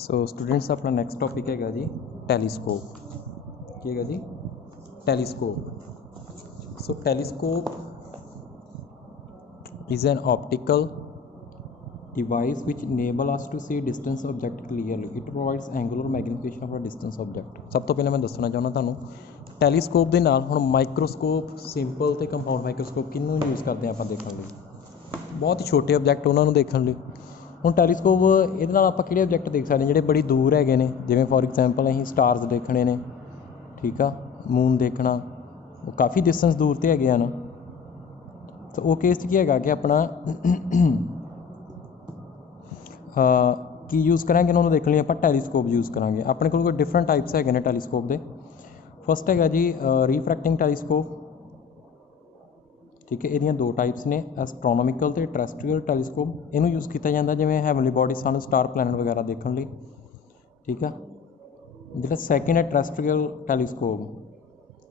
So students ਆਪਣਾ next topic ਹੈਗਾ ਜੀ ਟੈਲੀਸਕੋਪ। ਕੀ ਹੈਗਾ ਜੀ? Telescope. So telescope is an optical device which enable us to see distance object clearly. It provides angular magnification of a distance object. ਸਭ ਤੋਂ ਪਹਿਲਾਂ ਮੈਂ ਦੱਸਣਾ ਚਾਹੁੰਦਾ ਤੁਹਾਨੂੰ ਟੈਲੀਸਕੋਪ ਦੇ ਨਾਲ ਹੁਣ ਮਾਈਕਰੋਸਕੋਪ, ਸਿੰਪਲ ਤੇ ਕੰਪਾਊਂਡ ਮਾਈਕਰੋਸਕੋਪ ਕਿਹਨੂੰ ਯੂਜ਼ ਕਰਦੇ ਹਾਂ ਆਪਾਂ ਦੇਖਣ ਲਈ? ਬਹੁਤ ਹੀ ਛੋਟੇ ਆਬਜੈਕਟ ਉਹਨਾਂ ਨੂੰ ਦੇਖਣ ਲਈ। ਹੁਣ ਟੈਲੀਸਕੋਪ ਇਹਦੇ ਨਾਲ ਆਪਾਂ ਕਿਹੜੇ ਆਬਜੈਕਟ ਦੇਖ ਸਕਦੇ ਹਾਂ ਜਿਹੜੇ ਬੜੀ ਦੂਰ ਹੈਗੇ ਨੇ, ਜਿਵੇਂ ਫੋਰ ਐਗਜ਼ਾਮਪਲ ਅਸੀਂ ਸਟਾਰਸ ਦੇਖਣੇ ਨੇ, ਠੀਕ ਆ, ਮੂਨ ਦੇਖਣਾ, ਉਹ ਕਾਫੀ ਡਿਸਟੈਂਸ ਦੂਰ 'ਤੇ ਹੈਗੇ ਆ ਨਾ। ਤਾਂ ਉਹ ਕੇਸ 'ਚ ਕੀ ਹੈਗਾ ਕਿ ਆਪਣਾ ਕੀ ਯੂਜ਼ ਕਰਾਂਗੇ ਉਹਨਾਂ ਨੂੰ ਦੇਖਣ ਲਈ ਆਪਾਂ ਟੈਲੀਸਕੋਪ ਯੂਜ਼ ਕਰਾਂਗੇ। ਆਪਣੇ ਕੋਲ ਕੋਈ ਡਿਫਰੈਂਟ ਟਾਈਪਸ ਹੈਗੇ ਨੇ ਟੈਲੀਸਕੋਪ ਦੇ। ਫਸਟ ਹੈਗਾ ਜੀ ਰੀਫਰੈਕਟਿੰਗ ਟੈਲੀਸਕੋਪ, ਠੀਕ ਹੈ। ਇਹਦੀਆਂ ਦੋ ਟਾਈਪਸ ਨੇ, ਐਸਟਰੋਨੋਮੀਕਲ ਅਤੇ ਟਰੈਸਟਰੀਅਲ ਟੈਲੀਸਕੋਪ। ਇਹਨੂੰ ਯੂਜ਼ ਕੀਤਾ ਜਾਂਦਾ ਜਿਵੇਂ ਹੈਵਨਲੀ ਬੋਡੀ, ਸਨ, ਸਟਾਰ, ਪਲੈਨਟ ਵਗੈਰਾ ਦੇਖਣ ਲਈ, ਠੀਕ ਆ। ਜਿਹੜਾ ਸੈਕਿੰਡ ਹੈ ਟਰੈਸਟਰੀਅਲ ਟੈਲੀਸਕੋਪ,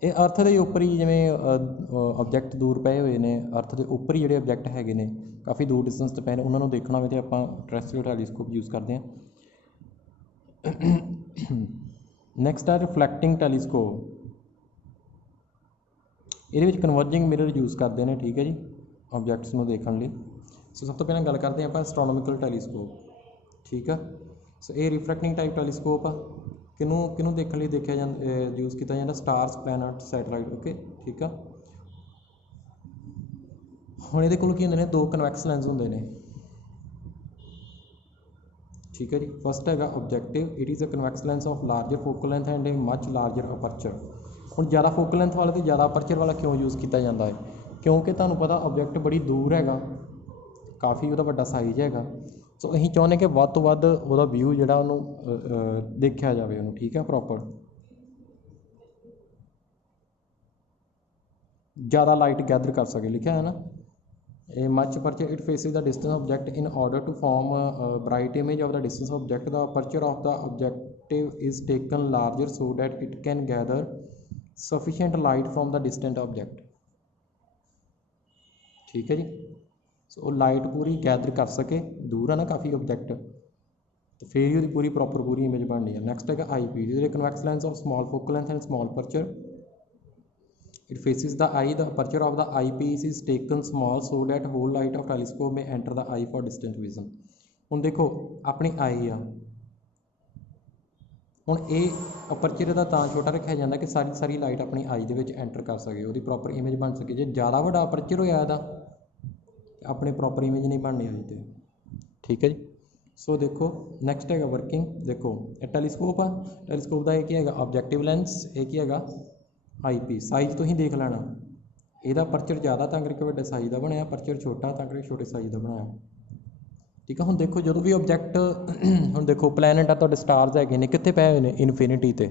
ਇਹ ਅਰਥ ਦੇ ਉੱਪਰ ਹੀ ਜਿਵੇਂ ਆਬਜੈਕਟ ਦੂਰ ਪਏ ਹੋਏ ਨੇ, ਅਰਥ ਦੇ ਉੱਪਰ ਹੀ ਜਿਹੜੇ ਆਬਜੈਕਟ ਹੈਗੇ ਨੇ ਕਾਫੀ ਦੂਰ ਡਿਸਟੈਂਸ 'ਤੇ ਪਏ ਨੇ, ਉਹਨਾਂ ਨੂੰ ਦੇਖਣਾ ਹੋਵੇ ਤਾਂ ਆਪਾਂ ਟਰੈਸਟਰੀਅਲ ਟੈਲੀਸਕੋਪ ਯੂਜ਼ ਕਰਦੇ ਹਾਂ। ਨੈਕਸਟ ਹੈ ਰਿਫਲੈਕਟਿੰਗ ਟੈਲੀਸਕੋਪ। ਇਹਦੇ ਵਿੱਚ ਕਨਵਰਜਿੰਗ ਮਿਰਰ ਯੂਜ਼ ਕਰਦੇ ਨੇ, ਠੀਕ ਹੈ ਜੀ, ਆਬਜੈਕਟਸ ਨੂੰ ਦੇਖਣ ਲਈ। ਸੋ ਸਭ ਤੋਂ ਪਹਿਲਾਂ ਗੱਲ ਕਰਦੇ ਹਾਂ ਆਪਾਂ ਐਸਟਰੋਨੋਮੀਕਲ ਟੈਲੀਸਕੋਪ, ਠੀਕ ਆ। ਸੋ ਇਹ ਰਿਫਲੈਕਟਿੰਗ ਟਾਈਪ ਟੈਲੀਸਕੋਪ ਆ। ਕਿਹਨੂੰ ਦੇਖਣ ਲਈ ਦੇਖਿਆ ਜਾਂਦਾ, ਯੂਜ਼ ਕੀਤਾ ਜਾਂਦਾ? ਸਟਾਰਸ, ਪਲੈਨਟ, ਸੈਟੇਲਾਈਟ, ਓਕੇ, ਠੀਕ ਆ। ਹੁਣ ਇਹਦੇ ਕੋਲ ਕੀ ਹੁੰਦੇ ਨੇ? ਦੋ ਕਨਵੈਕਸ ਲੈਂਸ ਹੁੰਦੇ ਨੇ, ਠੀਕ ਹੈ ਜੀ। ਫਸਟ ਹੈਗਾ objective. It is a convex lens of larger focal length and a much larger aperture. ਹੁਣ ਜ਼ਿਆਦਾ ਫੋਕਲ ਲੈਂਥ ਵਾਲਾ ਅਤੇ ਜ਼ਿਆਦਾ ਅਪਰਚਰ ਵਾਲਾ ਕਿਉਂ ਯੂਜ਼ ਕੀਤਾ ਜਾਂਦਾ ਹੈ? ਕਿਉਂਕਿ ਤੁਹਾਨੂੰ ਪਤਾ ਆਬਜੈਕਟ ਬੜੀ ਦੂਰ ਹੈਗਾ, ਕਾਫੀ ਉਹਦਾ ਵੱਡਾ ਸਾਈਜ਼ ਹੈਗਾ। ਸੋ ਅਸੀਂ ਚਾਹੁੰਦੇ ਕਿ ਵੱਧ ਤੋਂ ਵੱਧ ਉਹਦਾ ਵਿਊ ਜਿਹੜਾ ਉਹਨੂੰ ਦੇਖਿਆ ਜਾਵੇ ਉਹਨੂੰ, ਠੀਕ ਹੈ, ਪ੍ਰੋਪਰ। ਜ਼ਿਆਦਾ ਲਾਈਟ ਗੈਦਰ ਕਰ ਸਕੇ, ਲਿਖਿਆ ਹੈ ਨਾ। ਇਹ much aperture it faces the distance object in order to form bright image of the distance object. The aperture of the objective is taken larger so that it can gather sufficient light from the distant object, ਠੀਕ ਹੈ ਜੀ। ਸੋ ਉਹ light ਪੂਰੀ gather ਕਰ ਸਕੇ, ਦੂਰ ਆ ਨਾ ਕਾਫੀ object, ਤੇ ਫਿਰ ਹੀ ਉਹਦੀ ਪੂਰੀ ਇਮੇਜ ਬਣਨੀ ਹੈ। ਨੈਕਸਟ ਹੈਗਾ ਆਈ ਪੀਸ। ਜਿਹੜੇ convex lens of small focal length and small aperture, it faces the eye. The aperture of the eye piece is taken small so that whole light of telescope may enter the eye for distant vision. ਹੁਣ ਦੇਖੋ ਆਪਣੀ ਆਈ ਆ, ਹੁਣ ਇਹ aperture ਦਾ ਤਾਂ ਛੋਟਾ ਰੱਖਿਆ ਜਾਂਦਾ ਕਿ ਸਾਰੀ ਲਾਈਟ ਆਪਣੀ ਆਈ ਦੇ ਵਿੱਚ ਐਂਟਰ ਕਰ ਸਕੇ, ਉਹਦੀ ਪ੍ਰੋਪਰ ਇਮੇਜ ਬਣ ਸਕੇ। ਜੇ ਜ਼ਿਆਦਾ ਵੱਡਾ ਅਪਰਚਰ ਹੋਇਆ ਇਹਦਾ, ਆਪਣੇ ਪ੍ਰੋਪਰ ਇਮੇਜ ਨਹੀਂ ਬਣਨੀ ਆਈ 'ਤੇ, ਠੀਕ ਹੈ ਜੀ। ਸੋ ਦੇਖੋ ਨੈਕਸਟ ਹੈਗਾ ਵਰਕਿੰਗ। ਦੇਖੋ ਇਹ ਟੈਲੀਸਕੋਪ ਆ, ਟੈਲੀਸਕੋਪ ਦਾ ਇਹ ਕੀ ਹੈਗਾ? Objective lens. ਇਹ ਕੀ ਹੈਗਾ? Eye piece. ਸਾਈਜ਼ ਤੁਸੀਂ ਦੇਖ ਲੈਣਾ, ਇਹਦਾ ਅਪਰਚਰ ਜ਼ਿਆਦਾ ਤਾਂ ਕਰਕੇ ਵੱਡੇ ਸਾਈਜ਼ ਦਾ ਬਣਿਆ, ਅਪਰਚਰ ਛੋਟਾ ਤਾਂ ਕਰਕੇ ਛੋਟੇ ਸਾਈਜ਼ ਦਾ ਬਣਾਇਆ, ਠੀਕ ਆ। ਹੁਣ ਦੇਖੋ ਜਦੋਂ ਵੀ ਆਬਜੈਕਟ, ਹੁਣ ਦੇਖੋ ਪਲੈਨਟ ਆ, ਤੁਹਾਡੇ ਸਟਾਰਸ ਹੈਗੇ ਨੇ, ਕਿੱਥੇ ਪਏ ਹੋਏ ਨੇ? ਇਨਫਿਨਿਟੀ 'ਤੇ।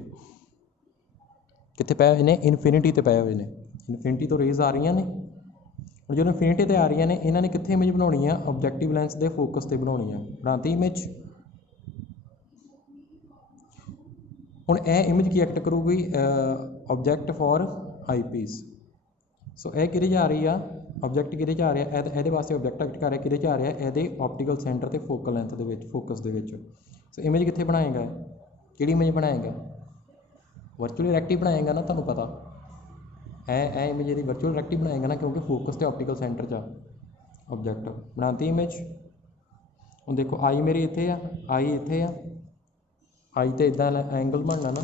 ਕਿੱਥੇ ਪਏ ਹੋਏ ਨੇ? ਇਨਫਿਨਿਟੀ 'ਤੇ ਪਏ ਹੋਏ ਨੇ। ਇਨਫਿਨਿਟੀ ਤੋਂ ਰੇਜ਼ ਆ ਰਹੀਆਂ ਨੇ। ਹੁਣ ਜਦੋਂ ਇਨਫਿਨਿਟੀ 'ਤੇ ਆ ਰਹੀਆਂ ਨੇ, ਇਹਨਾਂ ਨੇ ਕਿੱਥੇ ਇਮੇਜ ਬਣਾਉਣੀ ਆ? ਆਬਜੈਕਟਿਵ ਲੈਂਸ ਦੇ ਫੋਕਸ 'ਤੇ ਬਣਾਉਣੀ ਆ। ਬਣਾਤੀ ਇਮੇਜ। ਹੁਣ ਇਹ ਇਮੇਜ ਕੀ ਐਕਟ ਕਰੂਗੀ? Object for eye piece. So ਇਹ ਕਿਹਦੇ 'ਚ ਆ ਰਹੀ ਆ? ਆਬਜੈਕਟ ਕਿਹਦੇ 'ਚ ਆ ਰਿਹਾ? ਇਹਦੇ ਵਾਸਤੇ ਆਬਜੈਕਟ ਐਕਟ ਕਰ ਰਿਹਾ, ਕਿਹਦੇ 'ਚ ਆ ਰਿਹਾ? ਇਹਦੇ ਆਪਟੀਕਲ ਸੈਂਟਰ ਤੇ ਫੋਕਲ ਲੈਂਥ ਦੇ ਵਿੱਚ, ਫੋਕਸ ਦੇ ਵਿੱਚ। ਸੋ ਇਮੇਜ ਕਿੱਥੇ ਬਣਾਏਗਾ? ਕਿਹੜੀ ਇਮੇਜ ਬਣਾਏਗਾ? ਵਰਚੁਅਲ ਰਿਐਕਟਿਵ ਬਣਾਏਗਾ ਨਾ, ਤੁਹਾਨੂੰ ਪਤਾ। ਇਹ ਇਮੇਜ ਇਹਦੀ ਵਰਚੁਅਲ ਰਿਐਕਟਿਵ ਬਣਾਏਗਾ ਨਾ, ਕਿਉਂਕਿ ਫੋਕਸ ਤੇ ਆਪਟੀਕਲ ਸੈਂਟਰ 'ਚ ਆ ਆਬਜੈਕਟ। ਬਣਾਤੀ ਇਮੇਜ। ਹੁਣ ਦੇਖੋ ਆਈ ਮੇਰੀ ਇੱਥੇ ਆ, ਆਈ ਇੱਥੇ ਆ, ਆਈ 'ਤੇ ਇੱਦਾਂ ਐਂਗਲ ਬਣਨਾ ਨਾ।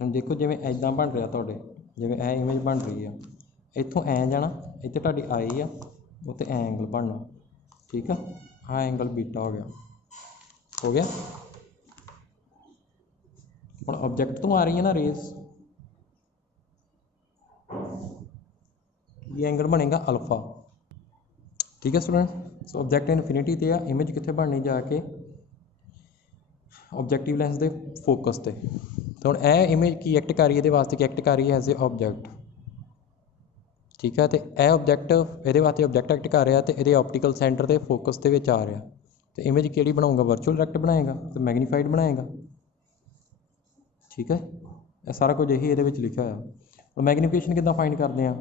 ਹੁਣ ਦੇਖੋ ਜਿਵੇਂ ਇੱਦਾਂ ਬਣ ਰਿਹਾ ਤੁਹਾਡੇ, ਜਿਵੇਂ ਇਹ ਇਮੇਜ ਬਣ ਰਹੀ ਆ, ਇੱਥੋਂ ਐਂ ਜਾਣਾ, ਇੱਥੇ ਤੁਹਾਡੀ ਆਈ ਆ, ਉੱਥੇ ਐਂਗਲ ਬਣਨਾ, ਠੀਕ ਆ। ਆਹ ਐਂਗਲ ਬੀਟਾ ਹੋ ਗਿਆ। ਹੁਣ ਆਬਜੈਕਟ ਤੋਂ ਆ ਰਹੀ ਹੈ ਨਾ ਰੇਜ਼, ਇਹ ਐਂਗਲ ਬਣੇਗਾ ਅਲਫਾ, ਠੀਕ ਹੈ ਸਟੂਡੈਂਟ। ਸੋ ਆਬਜੈਕਟ ਇਨਫਿਨਿਟੀ 'ਤੇ ਆ, ਇਮੇਜ ਕਿੱਥੇ ਬਣਨੀ ਜਾ ਕੇ? ਆਬਜੈਕਟਿਵ ਲੈਂਸ ਦੇ ਫੋਕਸ 'ਤੇ। ਤਾਂ ਹੁਣ ਇਹ ਇਮੇਜ ਕੀ ਐਕਟ ਕਰ ਰਹੀ ਹੈ? ਇਹਦੇ ਵਾਸਤੇ ਕੀ ਐਕਟ ਕਰ ਰਹੀ ਹੈ? ਐਜ਼ ਏ ਆਬਜੈਕਟ, ਠੀਕ ਹੈ। ਅਤੇ ਇਹ ਆਬਜੈਕਟ ਇਹਦੇ ਵਾਸਤੇ ਆਬਜੈਕਟ ਐਕਟ ਕਰ ਰਿਹਾ, ਅਤੇ ਇਹਦੇ ਆਪਟੀਕਲ ਸੈਂਟਰ ਦੇ ਫੋਕਸ ਦੇ ਵਿੱਚ ਆ ਰਿਹਾ। ਅਤੇ ਇਮੇਜ ਕਿਹੜੀ ਬਣਾਊਗਾ? ਵਰਚੁਅਲ ਰਿਐਕਟ ਬਣਾਏਗਾ ਅਤੇ ਮੈਗਨੀਫਾਈਡ ਬਣਾਏਗਾ, ਠੀਕ ਹੈ। ਇਹ ਸਾਰਾ ਕੁਝ ਇਹੀ ਇਹਦੇ ਵਿੱਚ ਲਿਖਿਆ ਹੋਇਆ। ਹੁਣ ਮੈਗਨੀਫਿਕੇਸ਼ਨ ਕਿੱਦਾਂ ਫਾਈਂਡ ਕਰਦੇ ਹਾਂ?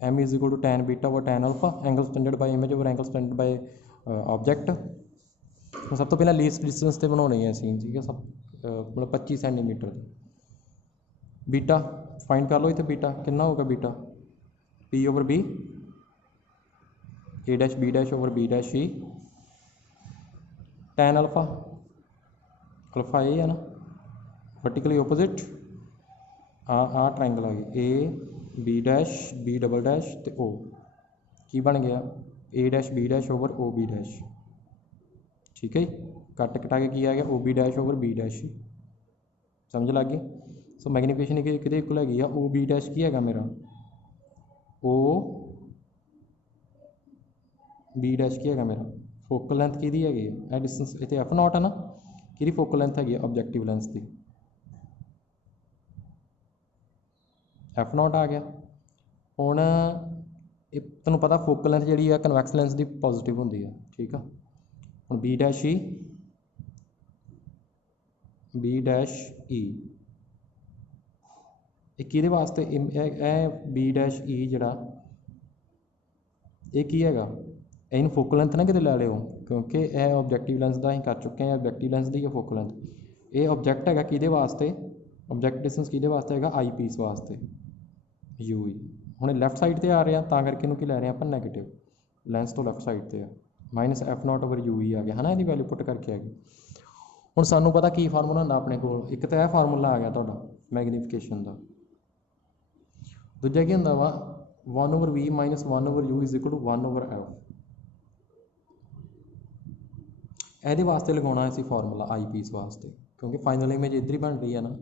M is equal to tan beta over tan alpha, angle subtended by image over angle subtended by object. सब तो पहले लीस्ट डिस्टेंस से बनाने हैं सीन, ठीक है, सब मतलब 25 सेंटीमीटर। बीटा फाइंड कर लो, इतने बीटा कितना होगा, beta P over B, A dash B dash over B dash E, tan alpha, alpha ए है ना, वर्टिकली ओपोजिट आ ट्रायंगल आ गया A B dash B double dash तो ओ की बन गया A dash B dash over O B dash, ठीक है जी। कट कटा के की आ गया O B dash over B dash, समझ लग गई। सो मैग्नीफिकेशन कि इक्वल है ओ बी डैश की है मेरा, ओ बी डैश की है मेरा, फोकल लेंथ कि है डिस्टेंस इतने एफ नॉट है ना, कि फोकल लेंथ है ऑब्जेक्टिव लेंस की, एफ नॉट आ गया। हुण तुहानूं पता फोकल लेंथ जी कन्वैक्स लेंस की पॉजिटिव होंगी है, ठीक है। हुण बी डैश ई कि वास्ते बी डैश ई जड़ा ये की है, इन फोकल लेंथ ना किते लै लिओ, क्योंकि यह ऑब्जेक्टिव लेंस का अं कर चुके हैं, ऑब्जेक्टिव लेंस की फोकल लेंथ। ये ऑब्जेक्ट है कि वास्ते, ऑब्जेक्ट डिस्टेंस कि वास्ते है आई पीस वास्ते यू ई। हुण लैफ्ट साइड पर आ रहे हैं तां करके इनू की लै रहे हैं अपन नैगेटिव, लेंस तो लैफ्ट साइड पर है, minus F naught over U E आ गया है ना, यदि वैल्यू पुट करके आ गई। हुण सानू पता की फार्मूला होंदा अपने कोल, एक तो यह फार्मूला आ गया तुहाडा मैग्नीफिकेशन का, दूजा की होंदा वा 1 over V minus 1 over U is equal to 1 over F. ये वास्ते लगाना असी फार्मूला आई पीस वास्ते, क्योंकि फाइनल इमेज इधर ही बन रही है ना,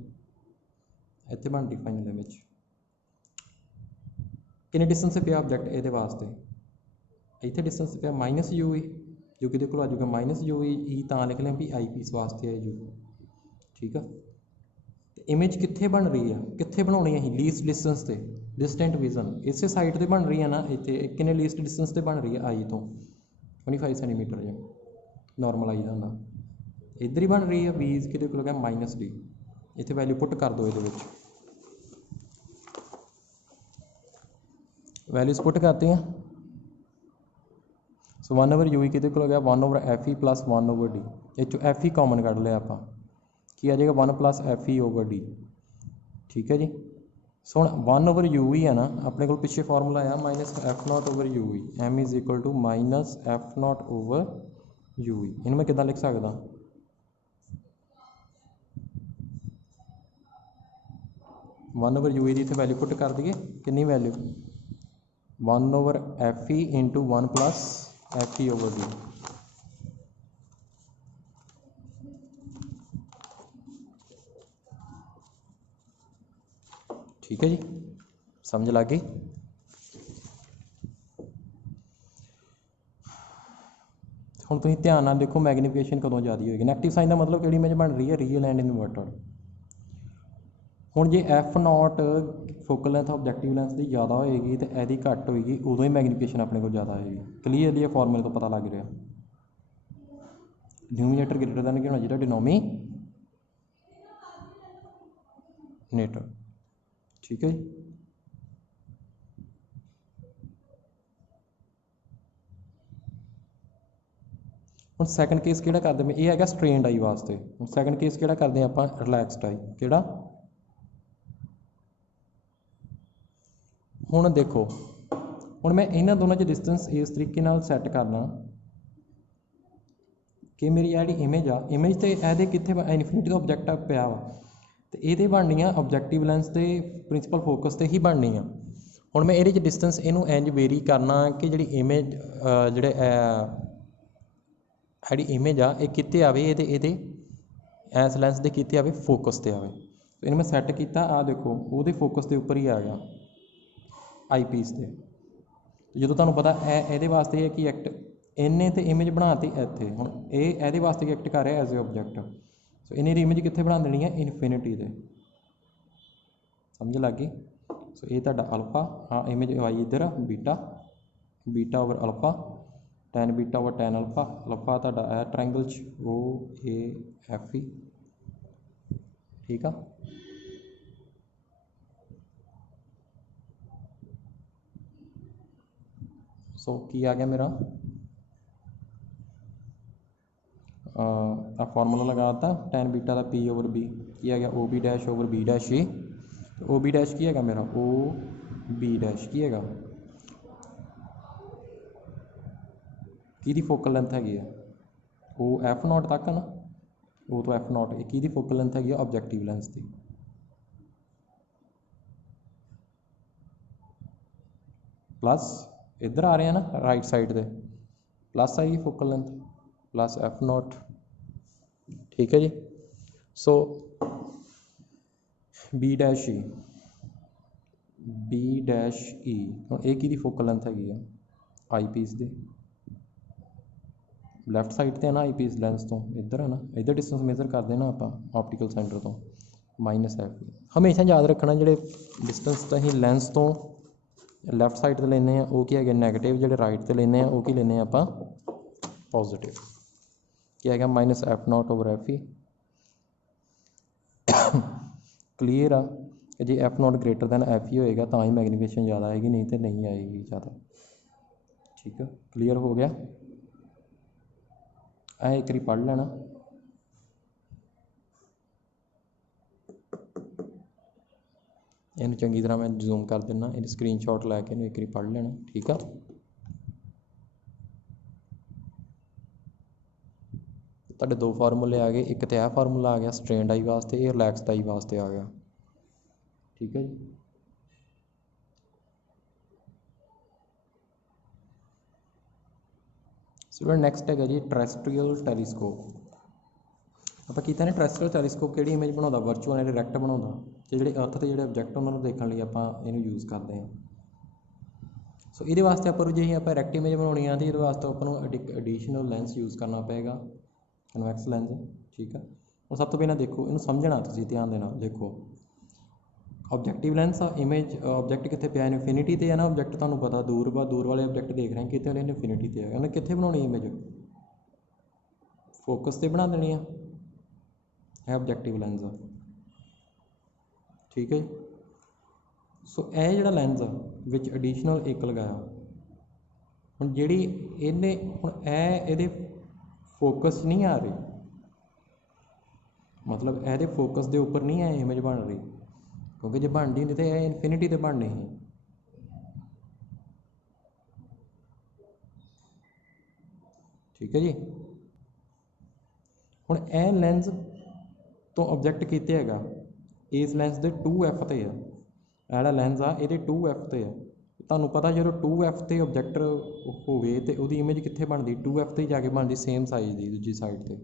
इतने बन रही फाइनल इमेज। किन्ने डिस्टेंस से पिया ऑब्जेक्ट ये वास्ते, इतने डिस्टेंस से पिया माइनस यू ई, जो कि को आ जाऊगा माइनस यू ई तां लिख लें भी आई पीस वास्ते है यू, ठीक है। इमेज कित्थे बन रही है, कित्थे बनानी है लीस्ट डिस्टेंस से, डिस्टेंट विजन इस साइड पर बन रही है ना, इतने किन्ने लीस्ट डिस्टेंस से बन रही है आई तो 25 सेंटीमीटर जो नॉर्मल आई का होंदा, इधर ही बन रही है बी कि गया माइनस डी, इतने वैल्यू पुट कर दो, ये वैल्यूज पुट करते हैं। सो 1 ओवर यू कि गया 1 over F E plus 1 over D, ये एफ ई कॉमन कढ़ लिया आप, कि आ जाएगा 1 plus F E over D, ठीक है जी। सो हम 1 ओवर यू ही है ना, अपने को पिछले फार्मूला आया minus F naught over U E, M is equal to minus F naught over U E. इन्हू मैं कितना लिख सकता, 1 ओवर यू ई की इतने वैल्यू पुट कर दिए, कितनी value 1 over F E into 1 plus F E over D, ठीक है जी, समझ लग गई। हुण तुसीं ध्यान नाल देखो मैग्नीफिकेशन कदों ज़्यादा होएगी, नैगेटिव साइन का मतलब कि इमेज बन रही है रीयल एंड इनवर्टेड। हुण जे F naught focal length objective lens की ज़्यादा होएगी तो यदि घट होएगी, उदों ही मैग्नीफिकेशन अपने को ज़्यादा आएगी। क्लीयरली ये फॉर्मूले तो पता लग रहा, न्यूमीनेटर ग्रेटर दैन की होना चाहिए डिनोमीनेटर, ठीक है जी। हम सैकेंड केस कि करते हैं, यह है स्ट्रेनड आई वास्ते। सैकेंड केस कि करते हैं आप रिलैक्सड आई, कि हुण देखो, हुण मैं इन्होंने दोनों डिस्टेंस इस तरीके सैट करना कि मेरी जी इमेज आ, इमेज तो ये कितने इनफिनिटी का ऑब्जेक्ट पिया वा, तो ये बननी है ऑब्जेक्टिव लेंस के प्रिंसीपल फोकस से ही बननी है। हुण मैं ये डिस्टेंस इनू इंज वेरी करना कि जी इमेज जोड़े जी इमेज आ कितने आए, ये एस लेंस के कितने आए फोकस से आए। तो इन्हें मैं सैट किया, आ देखो वो फोकस के उपर ही आ गया आई पीस से। जो तुहानूं पता ये वास्ते है कि एक्ट इन्हें तो इमेज बनाती इतने, हुण ये वास्ते कि एक्ट कर रहा एज ए ऑब्जेक्ट। सो इन्हें इमेज कितने बना देनी है इनफिनिटी से, समझ लग गई। सो ये तुहाडा अल्फा, हाँ इमेज आई इधर beta, beta over alpha, tan beta over tan alpha, alpha तुहाडा है triangle O A F E, ठीक है। सो की आ गया मेरा आ फार्मूला लगाता tan बीटा का P ओवर B की आ गया O B dash over B dash ए ओ बी डैश की है मेरा ओ बी डैश की है की फोकल लेंथ हैगी है ओ एफ नॉट तक है ना ओ तो एफ नॉट की फोकल लेंथ हैगी ऑब्जैक्टिव लेंस की प्लस इधर आ रहे हैं ना राइट साइड पे प्लस आएगी focal length plus F not ठीक है जी सो बी डैश ई हम एक ही फोकल लेंथ हैगी है आई पीस की लैफ्ट साइड पर है ना आई पीस लेंस तो इधर है ना इधर डिस्टेंस मेजर करते हैं ना आप ऑप्टिकल सेंटर तो माइनस एफ हमेशा याद रखना जो डिस्टेंस अं लेंस तो लैफ्ट साइड पर लेने वो की है नैगेटिव जो राइट पर लेने वो की लेने आप पॉजिटिव क्या है minus F naught over F E clear आ कि जी F naught greater than F E होएगा तो ही मैग्नीफिकेशन ज़्यादा आएगी नहीं तो नहीं आएगी ज़्यादा ठीक है क्लीयर हो गया एक बारी पढ़ लेना इन चंगी तरह मैं जूम कर देना इन स्क्रीनशॉट लैके एक बारी पढ़ लेना ठीक है तो दो फार्मूले आ गए एक तो यह फार्मूला आ गया स्ट्रेन आई वास्ते ये रिलैक्स आई वास्ते आ गया ठीक है जी सो नैक्सट है जी टरैस्ट्रीयल टैलीस्कोप आप किया ना टरैस्ट्रीयल टैलीस्कोप कि इमेज बना वर्चुअल डायरैक्ट बना तो जो अर्थ के जो ऑबजैक्ट उन्होंने देखने लिए आप यूज़ करते हैं सो ये वास्ते आप जो आप डायरैक्ट इमेज बनानी है तो ये वास्ते आपको एडिशनल लेंस यूज़ करना पेगा कन्वैक्स लेंस ठीक है और सब तो पहले देखो इन्हू समझना तुम ध्यान देना देखो ऑबजैक्टिव लेंस आ इमेज ऑबजैक्ट कितने पे इनफिनिटी ते है ना ऑबजैक्ट तुहानू पता दूर वाले ऑबजैक्ट देख रहे हैं कितने वाले इनफिनिटी ते है उन्हें कितने बनानी इमेज फोकस से बना देनी है ऑबजैक्टिव लेंस ठीक है सो यह जो लेंस विच एडिशनल एक लगाया हम जी इन्हें हम ये फोकस नहीं आ रही मतलब ये फोकस के उपर नहीं है इमेज बन रही क्योंकि जो बनती होंगी तो यह इनफिनिटी तो बननी ही ठीक है जी हुण यह लेंस तो ऑबजैक्ट कितने है इस लेंस के 2F ते है यह लेंस आ ये 2F ते है तुहानू पता जो 2F ते ऑबजैक्ट होवे तो वो इमेज कितने बनती 2F ते जाके बनती सेम साइज की दूजी साइड से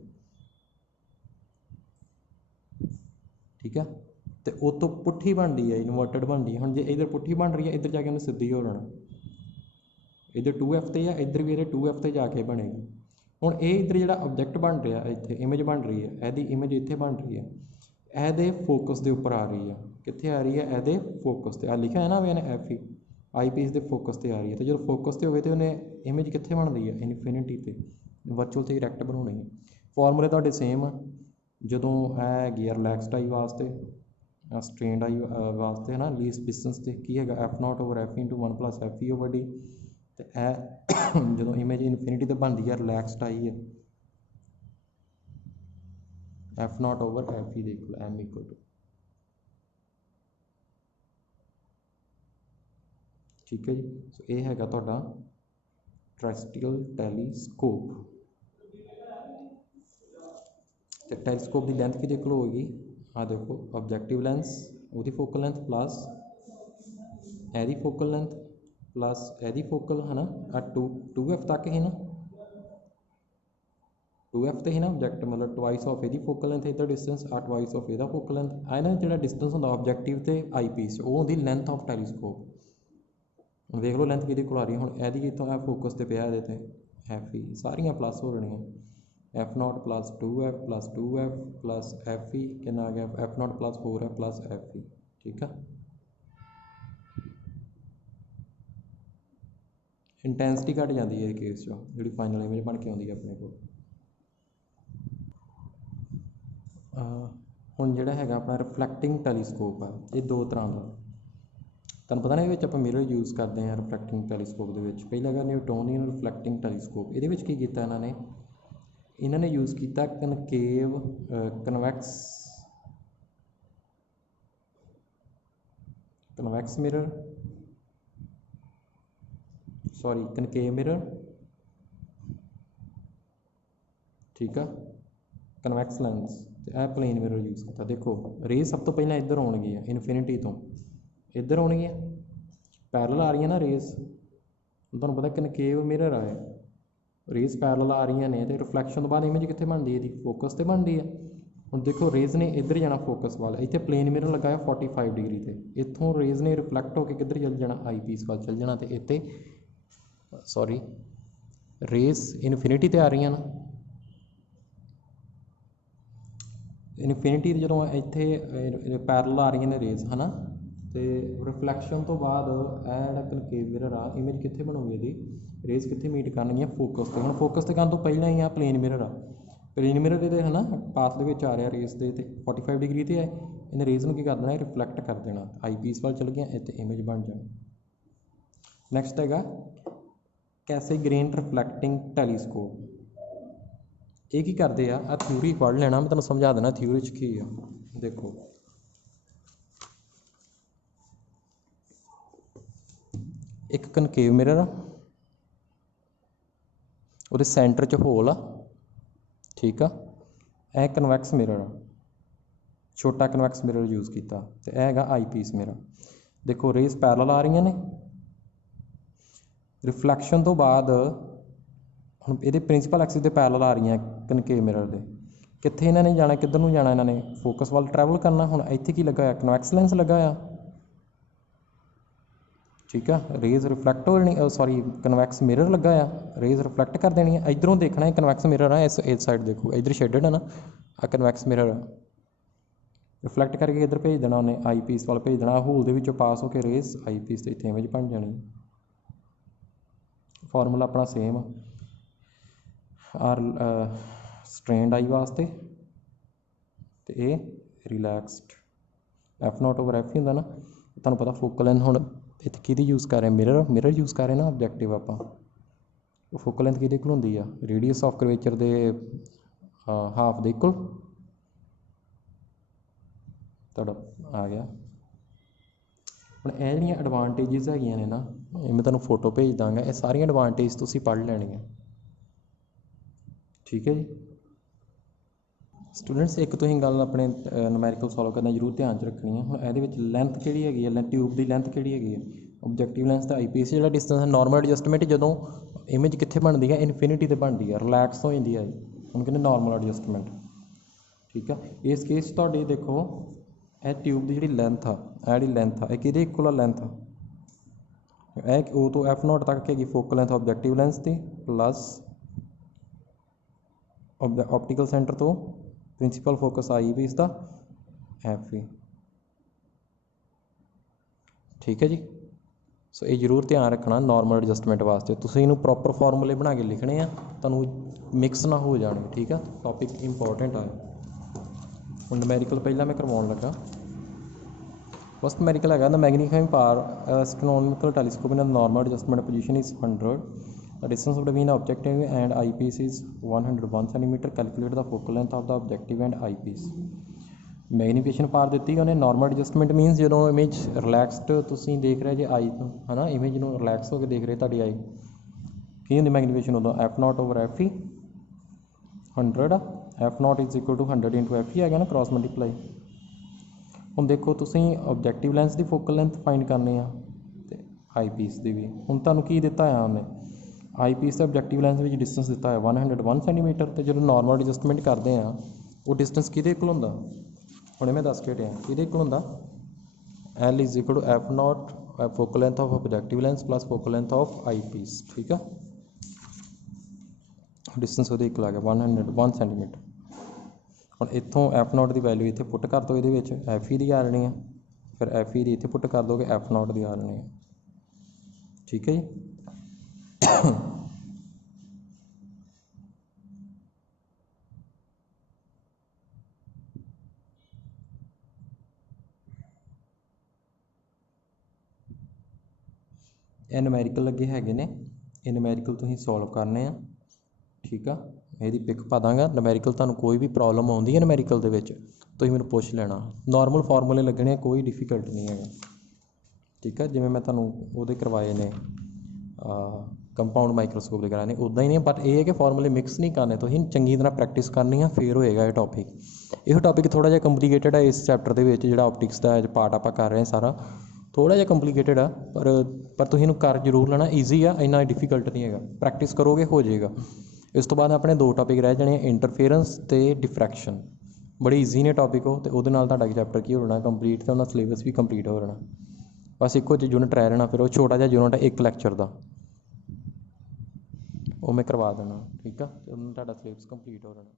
ठीक है तो उस तो पुट्ठी बनती है इनवर्टड बनती है हम जो इधर पुट्ठी बन रही है इधर जाके उन्हें सीधी हो जाना इधर 2F ते है इधर भी ये 2F ते जाके बनेगी हुण ये इधर जो ऑबजैक्ट बन रहा है इतने इमेज बन रही है यदि इमेज इतने बन रही है ये फोकस के उपर आ रही है कितने आ रही है ये फोकस से लिखा है ना मैंने एफ ई आई पीस के फोकस से आ रही है तो जो फोकस से हो तो उन्हें इमेज कितने बनती है इनफिनिटी से वर्चुअल से डायरैक्ट बनानी है फॉर्मूले तो सेम जो है रिलैक्सड आई वास्ते स्ट्रेनड आई वास्ते है ना लीस्ट डिस्टेंस से की है F naught over F into 1 plus F E over D तो यह जो इमेज इनफिनिटी तो बनती है रिलैक्सड आई है एफ नॉट ओवर एफ ई देख लो एम इक्वल टू ठीक है जी सो ये है टरैस्ट्रीयल टैलीस्कोप टैलीस्कोप की लेंथ की देख लो होगी हाँ देखो ऑबजैक्टिव लेंस वो फोकल लेंथ प्लस यदी फोकल लेंथ प्लस यदी फोकल है ना 2F तक ही ना 2F तो ही ना ऑबजैक्ट मतलब ट्वाइस ऑफ यदी फोकल लेंथ इधर डिस्टेंस ट्वाइस ऑफ यदा फोकल लेंथ है ना जो डिस्टेंस होंगे ऑबजैक्टिव तो आई पीस वो होती लेंथ ऑफ टैलीस्कोप हम देख लो लेंथ कि को आ रही है हम यदि इतों फोकस से पे एफ ई सारिया प्लस हो रही F not plus 2F plus F E कि आ गया F not plus 4F plus F E ठीक है इंटेंसिटी घट जाती है केस जी फाइनल इमेज बन के आती है अपने को हुण जिहड़ा हैगा अपना रिफ्लैक्टिंग टैलीस्कोप है ये दो तरह का ਤੁਹਾਨੂੰ ਪਤਾ ਨਾ ਇਹਦੇ ਵਿੱਚ ਆਪਾਂ ਮਿਰਰ ਯੂਜ਼ ਕਰਦੇ ਹਾਂ ਰਿਫਲੈਕਟਿੰਗ ਟੈਲੀਸਕੋਪ ਦੇ ਵਿੱਚ। ਪਹਿਲਾ ਹੈਗਾ ਨਿਊਟੋਨੀਅਨ ਰਿਫਲੈਕਟਿੰਗ ਟੈਲੀਸਕੋਪ। ਇਹਦੇ ਵਿੱਚ ਕੀ ਕੀਤਾ ਇਹਨਾਂ ਨੇ ਯੂਜ਼ ਕੀਤਾ ਕਨਕੇਵ ਕਨਵੈਕਸ ਮਿਰਰ, ਸੌਰੀ ਕਨਕੇਵ ਮਿਰਰ, ਠੀਕ ਆ, ਕਨਵੈਕਸ ਲੈਂਸ ਤੇ ਇਹ ਪਲੇਨ ਮਿਰਰ ਯੂਜ਼ ਕੀਤਾ। ਦੇਖੋ ਰੇਜ਼ ਸਭ ਤੋਂ ਪਹਿਲਾਂ ਇੱਧਰ ਆਉਣਗੀਆਂ ਇਨਫਿਨਿਟੀ ਤੋਂ, ਇੱਧਰ ਆਉਣਗੀਆਂ ਪੈਰਲਲ ਆ ਰਹੀਆਂ ਨਾ ਰੇਜ਼। ਤੁਹਾਨੂੰ ਪਤਾ ਕਨਕੇਵ ਮਿਰਰ ਆ, ਰੇਜ਼ ਪੈਰਲਲ ਆ ਰਹੀਆਂ ਨੇ ਅਤੇ ਰਿਫਲੈਕਸ਼ਨ ਤੋਂ ਬਾਅਦ ਇਮੇਜ ਕਿੱਥੇ ਬਣਦੀ ਹੈ ਇਹਦੀ, ਫੋਕਸ 'ਤੇ ਬਣਦੀ ਹੈ। ਹੁਣ ਦੇਖੋ ਰੇਜ਼ ਨੇ ਇੱਧਰ ਜਾਣਾ ਫੋਕਸ ਵੱਲ, ਇੱਥੇ ਪਲੇਨ ਮਿਰਰ ਲਗਾਇਆ 45 ਡਿਗਰੀ 'ਤੇ, ਇੱਥੋਂ ਰੇਜ਼ ਨੇ ਰਿਫਲੈਕਟ ਹੋ ਕੇ ਕਿੱਧਰ ਚੱਲ ਜਾਣਾ, ਆਈ ਪੀਸ ਵੱਲ ਚੱਲ ਜਾਣਾ। ਅਤੇ ਇੱਥੇ ਸੌਰੀ ਰੇਜ਼ ਇਨਫਿਨਿਟੀ 'ਤੇ ਆ ਰਹੀਆਂ ਨਾ, ਇਨਫਿਨਿਟੀ ਜਦੋਂ ਇੱਥੇ ਪੈਰਲਲ ਆ ਰਹੀਆਂ ਨੇ ਰੇਜ਼ ਹੈ ਨਾ, ਅਤੇ ਰਿਫਲੈਕਸ਼ਨ ਤੋਂ ਬਾਅਦ ਇਹ ਜਿਹੜਾ ਕਨਕੇਵ ਮਿਰਰ ਆ, ਇਮੇਜ ਕਿੱਥੇ ਬਣੂਗੀ ਇਹਦੀ, ਰੇਜ਼ ਕਿੱਥੇ ਮੀਟ ਕਰਨਗੀਆਂ, ਫੋਕਸ 'ਤੇ। ਹੁਣ ਫੋਕਸ 'ਤੇ ਕਰਨ ਤੋਂ ਪਹਿਲਾਂ ਹੀ ਆ ਪਲੇਨ ਮਿਰਰ ਆ, ਪਲੇਨ ਮਿਰਰ ਇਹਦੇ ਹੈ ਨਾ ਪਾਥ ਦੇ ਵਿੱਚ ਆ ਰਿਹਾ ਰੇਜ਼ ਦੇ, ਅਤੇ 45 ਡਿਗਰੀ 'ਤੇ ਹੈ, ਇਹਨੇ ਰੇਜ਼ ਨੂੰ ਕੀ ਕਰ ਦੇਣਾ, ਰਿਫਲੈਕਟ ਕਰ ਦੇਣਾ, ਆਈ ਪੀਸ ਵੱਲ ਚੱਲ ਗਿਆ, ਇੱਥੇ ਇਮੇਜ ਬਣ ਜਾਣੀ। ਨੈਕਸਟ ਹੈਗਾ ਕੈਸੇਗ੍ਰੇਨ ਰਿਫਲੈਕਟਿੰਗ ਟੈਲੀਸਕੋਪ। ਇਹ ਕੀ ਕਰਦੇ ਆ, ਆਹ ਥਿਊਰੀ ਪੜ੍ਹ ਲੈਣਾ, ਮੈਂ ਤੁਹਾਨੂੰ ਸਮਝਾ ਦੇਣਾ ਥਿਊਰੀ 'ਚ ਕੀ ਆ। ਦੇਖੋ ਇੱਕ ਕਨਕੇਵ ਮਿਰਰ ਆ, ਉਹਦੇ ਸੈਂਟਰ 'ਚ ਹੋਲ ਆ, ਠੀਕ ਆ। ਇਹ ਕਨਵੈਕਸ ਮਿਰਰ ਆ, ਛੋਟਾ ਕਨਵੈਕਸ ਮਿਰਰ ਯੂਜ਼ ਕੀਤਾ, ਅਤੇ ਇਹ ਹੈਗਾ ਆਈ ਪੀਸ ਮਿਰਰ। ਦੇਖੋ ਰੇਜ਼ ਪੈਰਲਲ ਆ ਰਹੀਆਂ ਨੇ, ਰਿਫਲੈਕਸ਼ਨ ਤੋਂ ਬਾਅਦ ਹੁਣ ਇਹਦੇ ਪ੍ਰਿੰਸੀਪਲ ਐਕਸਿਸ ਦੇ ਪੈਰਲਲ ਆ ਰਹੀਆਂ ਕਨਕੇਵ ਮਿਰਰ ਦੇ, ਕਿੱਥੇ ਇਹਨਾਂ ਨੇ ਜਾਣਾ, ਕਿੱਧਰ ਨੂੰ ਜਾਣਾ, ਇਹਨਾਂ ਨੇ ਫੋਕਸ ਵੱਲ ਟਰੈਵਲ ਕਰਨਾ। ਹੁਣ ਇੱਥੇ ਕੀ ਲੱਗਾ ਹੋਇਆ, ਕਨਵੈਕਸ ਲੈਂਸ ਲੱਗਾ ਹੋਇਆ, ਠੀਕ ਆ। ਰੇਜ਼ ਰਿਫਲੈਕਟ ਹੋ ਜਾਣੀ, ਸੌਰੀ ਕਨਵੈਕਸ ਮਿਰਰ ਲੱਗਾ ਆ, ਰੇਜ਼ ਰਿਫਲੈਕਟ ਕਰ ਦੇਣੀ ਆ। ਇੱਧਰੋਂ ਦੇਖਣਾ ਕਨਵੈਕਸ ਮਿਰਰ ਆ, ਇਸ ਸਾਈਡ ਦੇਖੋ ਇੱਧਰ ਸ਼ੇਡਡ ਹੈ ਨਾ, ਆ ਕਨਵੈਕਸ ਮਿਰਰ ਆ, ਰਿਫਲੈਕਟ ਕਰਕੇ ਇੱਧਰ ਭੇਜ ਦੇਣਾ ਉਹਨੇ, ਆਈ ਪੀਸ ਵੱਲ ਭੇਜ ਦੇਣਾ, ਹੋਲ ਦੇ ਵਿੱਚੋਂ ਪਾਸ ਹੋ ਕੇ ਰੇਜ਼ ਆਈ ਪੀਸ 'ਤੇ ਇੱਥੇ ਇਮੇਜ ਬਣ ਜਾਣੀ। ਫਾਰਮੂਲਾ ਆਪਣਾ ਸੇਮ ਆਰ ਸਟ੍ਰੇਨਡ ਆਈ ਵਾਸਤੇ, ਅਤੇ ਇਹ relaxed F note over F ਹੀ ਹੁੰਦਾ ਨਾ। ਤੁਹਾਨੂੰ ਪਤਾ ਫੋਕਲ ਲੈਂਥ ਹੁਣ ਇੱਥੇ ਕਿਹਦੀ ਯੂਜ਼ ਕਰ ਰਹੇ, ਮਿਰਰ ਯੂਜ਼ ਕਰ ਰਹੇ ਨਾ ਆਬਜੈਕਟਿਵ ਆਪਾਂ। ਉਹ ਫੋਕਲ ਲੈਂਥ ਕਿਹਦੇ ਇਕੁਅਲ ਹੁੰਦੀ ਆ, ਰੇਡੀਅਸ ਆਫ ਕਰਵੇਚਰ ਦੇ ਹਾਫ ਦੇ ਇਕੁਅਲ। ਤੁਹਾਡਾ ਆ ਗਿਆ। ਹੁਣ ਇਹ ਜਿਹੜੀਆਂ ਐਡਵਾਂਟੇਜਿਸ ਹੈਗੀਆਂ ਨੇ ਨਾ, ਇਹ ਮੈਂ ਤੁਹਾਨੂੰ ਫੋਟੋ ਭੇਜ ਦਾਂਗਾ, ਇਹ ਸਾਰੀਆਂ ਐਡਵਾਂਟੇਜ ਤੁਸੀਂ ਪੜ੍ਹ ਲੈਣੀਆਂ, ਠੀਕ ਹੈ ਜੀ। ਸਟੂਡੈਂਟਸ ਇੱਕ ਤੁਸੀਂ ਗੱਲ ਆਪਣੇ ਨੂਮੈਰੀਕਲ ਸੋਲਵ ਕਰਨਾ ਜ਼ਰੂਰ ਧਿਆਨ 'ਚ ਰੱਖਣੀ ਹੈ। ਹੁਣ ਇਹਦੇ ਵਿੱਚ ਲੈਂਥ ਕਿਹੜੀ ਹੈਗੀ ਹੈ, ਟਿਊਬ ਦੀ ਲੈਂਥ ਕਿਹੜੀ ਹੈਗੀ ਹੈ, ਓਬਜੈਕਟਿਵ ਲੈਂਸ ਅਤੇ ਆਈ ਪੀਸ ਜਿਹੜਾ ਡਿਸਟੈਂਸ ਹੈ। ਨਾਰਮਲ ਐਡਜਸਟਮੈਂਟ ਜਦੋਂ ਇਮੇਜ ਕਿੱਥੇ ਬਣਦੀ ਹੈ, ਇਨਫਿਨਿਟੀ 'ਤੇ ਬਣਦੀ ਹੈ, ਰਿਲੈਕਸ ਹੋ ਜਾਂਦੀ ਹੈ, ਹੁਣ ਕਹਿੰਦੇ ਨਾਰਮਲ ਐਡਜਸਟਮੈਂਟ, ਠੀਕ ਆ। ਇਸ ਕੇਸ 'ਚ ਤੁਹਾਡੀ ਦੇਖੋ ਇਹ ਟਿਊਬ ਦੀ ਜਿਹੜੀ ਲੈਂਥ ਆ, ਇਹ ਜਿਹੜੀ ਲੈਂਥ ਆ, ਇਹ ਕਿਹਦੇ ਇਕੁਅਲ ਆ ਲੈਂਥ, ਇਹ O ਤੋਂ F ਨੋਟ ਤੱਕ ਹੈਗੀ ਫੋਕਲ ਲੈਂਥ ਓਬਜੈਕਟਿਵ ਲੈਂਸ ਦੀ, ਪਲੱਸ ਆਪਟੀਕਲ ਸੈਂਟਰ ਤੋਂ ਪ੍ਰਿੰਸੀਪਲ ਫੋਕਸ ਆਈ ਪੀਸ ਦਾ ਐਫ ਈ, ਠੀਕ ਹੈ ਜੀ। ਸੋ ਇਹ ਜ਼ਰੂਰ ਧਿਆਨ ਰੱਖਣਾ ਨਾਰਮਲ ਐਡਜਸਟਮੈਂਟ ਵਾਸਤੇ, ਤੁਸੀਂ ਇਹਨੂੰ ਪ੍ਰੋਪਰ ਫਾਰਮੂਲੇ ਬਣਾ ਕੇ ਲਿਖਣੇ ਆ, ਤੁਹਾਨੂੰ ਮਿਕਸ ਨਾ ਹੋ ਜਾਣ, ਠੀਕ ਆ। ਟੋਪਿਕ ਇੰਪੋਰਟੈਂਟ ਆ। ਹੁਣ ਨੂਮੈਰੀਕਲ ਪਹਿਲਾਂ ਮੈਂ ਕਰਵਾਉਣ ਲੱਗਾ। ਫਸਟ ਨੂਮੈਰੀਕਲ ਹੈਗਾ ਦਾ magnifying power astronomical telescope in normal adjustment position is 100, the distance between objective and eyepiece is 101 cm, calculate the focal length of the objective and eyepiece। Magnification power ਦਿੱਤੀ ਉਹਨੇ। Normal adjustment means ਜਦੋਂ image relaxed ਤੁਸੀਂ ਦੇਖ ਰਹੇ ਜੇ ਆਈ ਤੋਂ, ਹੈ ਨਾ, ਇਮੇਜ ਨੂੰ ਰਿਲੈਕਸ ਹੋ ਕੇ ਦੇਖ ਰਹੇ ਤੁਹਾਡੀ ਆਈ, ਕੀ ਹੁੰਦੀ ਮੈਗਨੀਫਿਕੇਸ਼ਨ ਉਦੋਂ, F note over F E 100 ਆ, F not is equal to 100 into F E ਆ ਗਿਆ ਨਾ, ਕ੍ਰਾਸ ਮਲਟੀਪਲਾਈ। ਹੁਣ ਦੇਖੋ ਤੁਸੀਂ ਓਬਜੈਕਟਿਵ ਲੈਂਸ ਦੀ ਫੋਕਲ ਲੈਂਥ ਫਾਈਂਡ ਕਰਨੀ ਆ, ਅਤੇ ਆਈ ਪੀਸ ਦੀ ਵੀ। ਹੁਣ ਤੁਹਾਨੂੰ ਕੀ ਦਿੱਤਾ ਆ ਉਹਨੇ, ਆਈ ਪੀਸ ਅਤੇ ਓਬਜੈਕਟਿਵ ਲੈਂਸ ਵਿੱਚ ਡਿਸਟੈਂਸ ਦਿੱਤਾ ਹੈ 101 ਸੈਂਟੀਮੀਟਰ, ਅਤੇ ਜਦੋਂ ਨਾਰਮਲ ਐਡਜਸਟਮੈਂਟ ਕਰਦੇ ਆ ਉਹ ਡਿਸਟੈਂਸ ਕਿਹਦੇ ਇਕੁਅਲ ਹੁੰਦਾ, ਹੁਣੇ ਮੈਂ ਦੱਸ ਕੇ ਹਟਿਆ ਕਿਹਦੇ ਇਕੁਅਲ ਹੁੰਦਾ, L is equal to F naught focal length of objective lens plus focal length of eyepiece, ਠੀਕ ਆ। ਡਿਸਟੈਂਸ ਉਹਦੇ ਇਕੁਅਲ ਆ ਗਿਆ 101 ਸੈਂਟੀਮੀਟਰ। ਹੁਣ ਇੱਥੋਂ ਐਫ ਨੋਟ ਦੀ ਵੈਲਿਊ ਇੱਥੇ ਪੁੱਟ ਕਰ ਦਿਓ, ਇਹਦੇ ਵਿੱਚ ਐਫ ਈ ਦੀ ਆ ਜਾਣੀ ਆ, ਫਿਰ ਐਫ ਈ ਦੀ ਇੱਥੇ ਪੁੱਟ ਕਰ ਦੋਗੇ, ਐਫ ਨੋਟ ਦੀ ਆ ਜਾਣੀ ਆ, ਠੀਕ ਹੈ ਜੀ। ਨੂਮੈਰੀਕਲ ਲੱਗੇ ਹੈਗੇ ਨੇ, ਇਹ ਨੂਮੈਰੀਕਲ ਤੁਸੀਂ ਸੋਲਵ ਕਰਨੇ ਆ। ਠੀਕ ਆ, ਇਹਦੀ ਪਿਕ ਪਾ ਦਾਂਗਾ। ਨੂਮੈਰੀਕਲ ਤੁਹਾਨੂੰ ਕੋਈ ਵੀ ਪ੍ਰੋਬਲਮ ਆਉਂਦੀ ਹੈ ਨੂਮੈਰੀਕਲ ਦੇ ਵਿੱਚ ਤੁਸੀਂ ਮੈਨੂੰ ਪੁੱਛ ਲੈਣਾ। ਨੋਰਮਲ ਫਾਰਮੂਲੇ ਲੱਗਣੇ ਆ, ਕੋਈ ਡਿਫੀਕਲਟ ਨਹੀਂ ਹੈਗਾ। ਠੀਕ ਆ, ਜਿਵੇਂ ਮੈਂ ਤੁਹਾਨੂੰ ਉਹਦੇ ਕਰਵਾਏ ਨੇ ਕੰਪਾਊਂਡ ਮਾਈਕਰੋਸਕੋਪ ਦੇ ਕਰਾਏ ਨੇ, ਉੱਦਾਂ ਹੀ ਨੇ, ਬਟ ਇਹ ਹੈ ਕਿ ਫਾਰਮੂਲੇ ਮਿਕਸ ਨਹੀਂ ਕਰਨੇ, ਤੁਸੀਂ ਚੰਗੀ ਤਰ੍ਹਾਂ ਪ੍ਰੈਕਟਿਸ ਕਰਨੀ ਆ, ਫਿਰ ਹੋਏਗਾ ਇਹ ਟੋਪਿਕ। ਇਹ ਟੋਪਿਕ ਥੋੜ੍ਹਾ ਜਿਹਾ ਕੰਪਲੀਕੇਟਡ ਹੈ ਇਸ ਚੈਪਟਰ ਦੇ ਵਿੱਚ, ਜਿਹੜਾ ਆਪਟਿਕਸ ਦਾ ਪਾਰਟ ਆਪਾਂ ਕਰ ਰਹੇ ਹਾਂ ਸਾਰਾ ਥੋੜ੍ਹਾ ਜਿਹਾ ਕੰਪਲੀਕੇਟਡ ਆ, ਪਰ ਤੁਸੀਂ ਇਹਨੂੰ ਕਰ ਜ਼ਰੂਰ ਲੈਣਾ। ਈਜ਼ੀ ਆ, ਇੰਨਾ ਡਿਫੀਕਲਟ ਨਹੀਂ ਹੈਗਾ, ਪ੍ਰੈਕਟਿਸ ਕਰੋਗੇ ਹੋ ਜਾਏਗਾ। ਇਸ ਤੋਂ ਬਾਅਦ ਆਪਣੇ 2 ਟੋਪਿਕ ਰਹਿ ਜਾਣੇ, ਇੰਟਰਫੇਰੈਂਸ ਅਤੇ ਡਿਫਰੈਕਸ਼ਨ। ਬੜੇ ਈਜ਼ੀ ਨੇ ਟੋਪਿਕ ਉਹ, ਅਤੇ ਉਹਦੇ ਨਾਲ ਤੁਹਾਡਾ ਚੈਪਟਰ ਕੀ ਹੋ ਜਾਣਾ ਕੰਪਲੀਟ, ਅਤੇ ਉਹਦਾ ਸਿਲੇਬਸ ਵੀ ਕੰਪਲੀਟ ਹੋ ਜਾਣਾ। ਬਸ ਇੱਕੋ ਯੂਨਿਟ ਰਹਿ ਜਾਣਾ, ਫਿਰ ਉਹ ਛੋਟਾ ਜਿਹਾ ਯੂਨਿਟ ਹੈ 1 ਲੈਕਚਰ ਦਾ, ਉਹ ਮੈਂ ਕਰਵਾ ਦੇਣਾ। ਠੀਕ ਆ, ਅਤੇ ਉਹਨੂੰ ਤੁਹਾਡਾ ਸਿਲੇਬਸ ਕੰਪਲੀਟ ਹੋ ਜਾਣਾ।